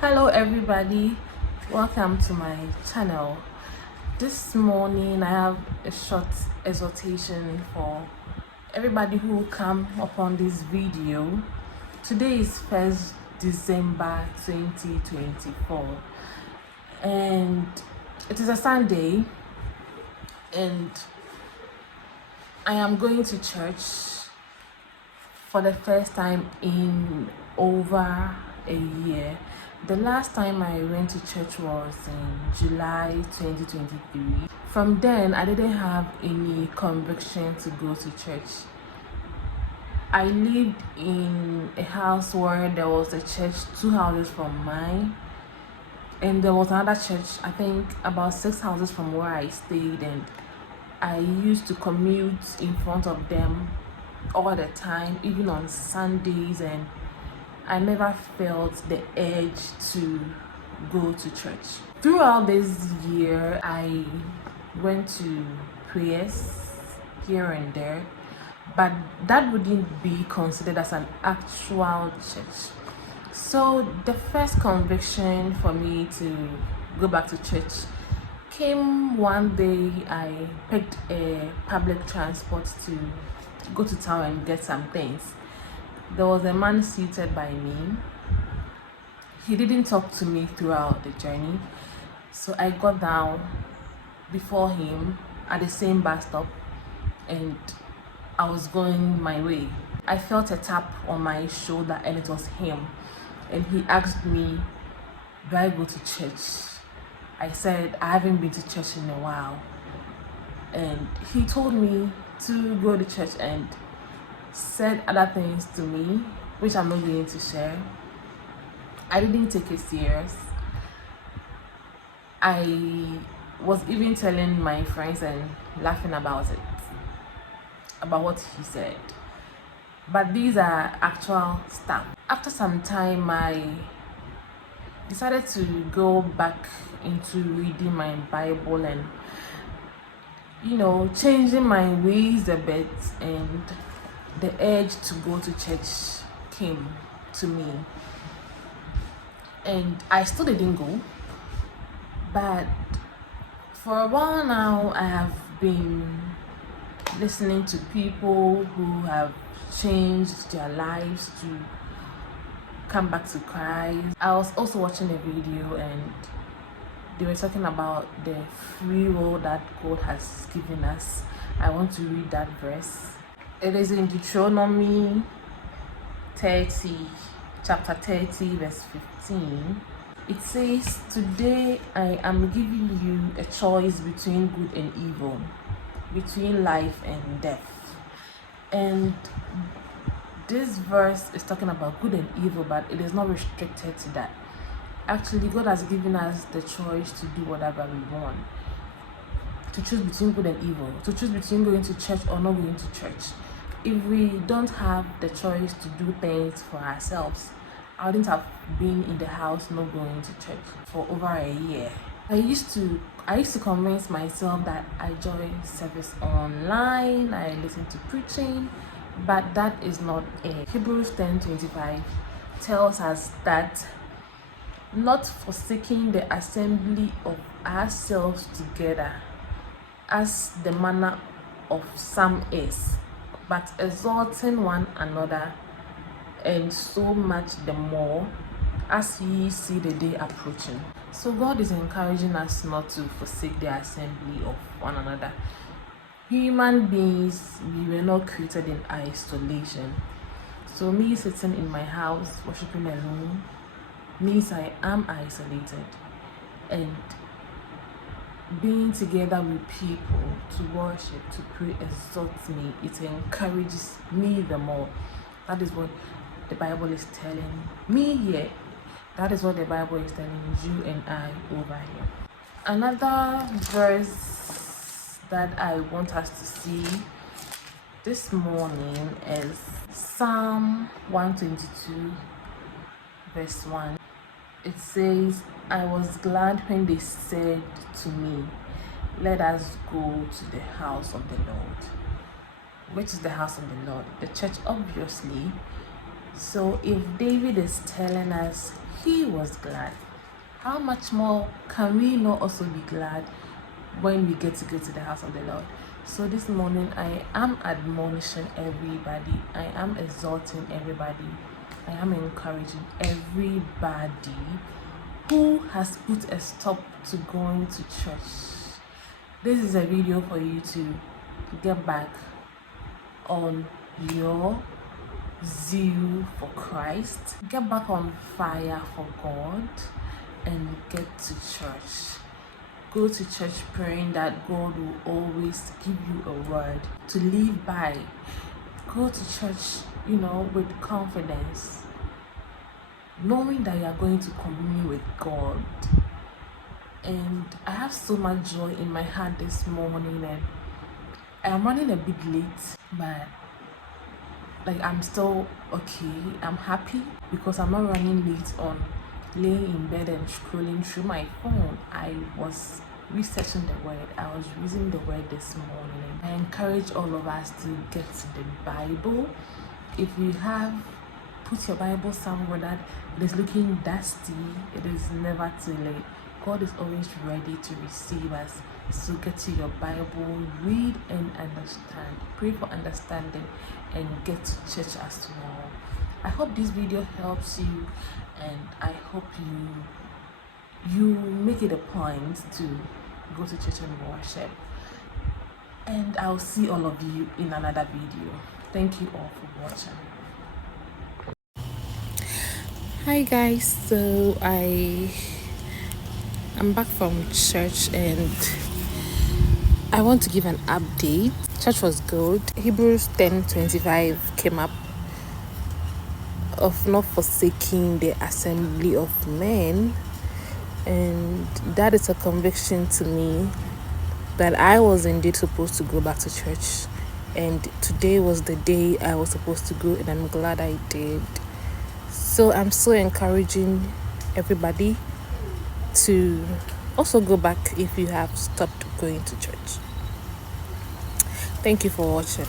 Hello everybody, welcome to my channel. This morning I have a short exhortation for everybody who will come upon this video. Today is 1st December 2024 and it is a Sunday, and I am going to church for the first time in over a year. The last time I went to church was in July 2023. From then, I didn't have any conviction to go to church. I lived in a house where there was a church 2 houses from mine, and there was another church, I think about 6 houses from where I stayed, and I used to commute in front of them all the time, even on Sundays, and I never felt the urge to go to church. Throughout this year, I went to prayers here and there, but that wouldn't be considered as an actual church. So the first conviction for me to go back to church came one day. I picked a public transport to go to town and get some things. There was a man seated by me. He didn't talk to me throughout the journey, so I got down before him at the same bus stop and I was going my way. I felt a tap on my shoulder and it was him, and he asked me, do I go to church? I said I haven't been to church in a while, and he told me to go to church and said other things to me which I'm not going to share. I didn't take it serious. I was even telling my friends and laughing about it, about what he said. But these are actual stuff. After some time, I decided to go back into reading my Bible and changing my ways a bit, and the urge to go to church came to me, and I still didn't go. But for a while now, I have been listening to people who have changed their lives to come back to Christ. I was also watching a video and they were talking about the free will that God has given us. I want to read that verse. It is in Deuteronomy 30, chapter 30, verse 15. It says, today I am giving you a choice between good and evil, between life and death. And this verse is talking about good and evil, but it is not restricted to that. Actually, God has given us the choice to do whatever we want, to choose between good and evil, to choose between going to church or not going to church. If we don't have the choice to do things for ourselves, I wouldn't have been in the house not going to church for over a year. I used to convince myself that I join service online, I listen to preaching, but that is not it. Hebrews 10:25 tells us that not forsaking the assembly of ourselves together, as the manner of some is, but exalting one another, and so much the more as ye see the day approaching. So God is encouraging us not to forsake the assembly of one another. Human beings, we were not created in isolation. So me sitting in my house worshiping alone means I am isolated, and being together with people to worship, to pray, exalts me. It encourages me the more. That is what the Bible is telling me here. That is what the Bible is telling you and I over here. Another verse that I want us to see this morning is Psalm 122 verse 1. It says, I was glad when they said to me, let us go to the house of the Lord. Which is the house of the Lord? The church, obviously. So if David is telling us he was glad, how much more can we not also be glad when we get to go to the house of the Lord? So this morning I am admonishing everybody, I am exhorting everybody, I am encouraging everybody who has put a stop to going to church. This is a video for you to get back on your zeal for Christ, get back on fire for God, and get to church. Go to church praying that God will always give you a word to live by. Go to church, with confidence, knowing that you are going to commune with God. And I have so much joy in my heart this morning, and I am running a bit late, but I'm still okay. I'm happy because I'm not running late on laying in bed and scrolling through my phone. I was researching the word. I was reading the word this morning. I encourage all of us to get to the Bible. If you have put your Bible somewhere that it is looking dusty, it is never too late. God is always ready to receive us. So get to your Bible, read and understand. Pray for understanding and get to church as well. I hope this video helps you, and I hope you make it a point to go to church and worship. And I'll see all of you in another video. Thank you all for watching. Hi guys, so I'm back from church and I want to give an update. Church was good. Hebrews 10:25 came up, of not forsaking the assembly of men, and that is a conviction to me that I was indeed supposed to go back to church, and today was the day I was supposed to go, and I'm glad I did. So I'm so encouraging everybody to also go back if you have stopped going to church. Thank you for watching.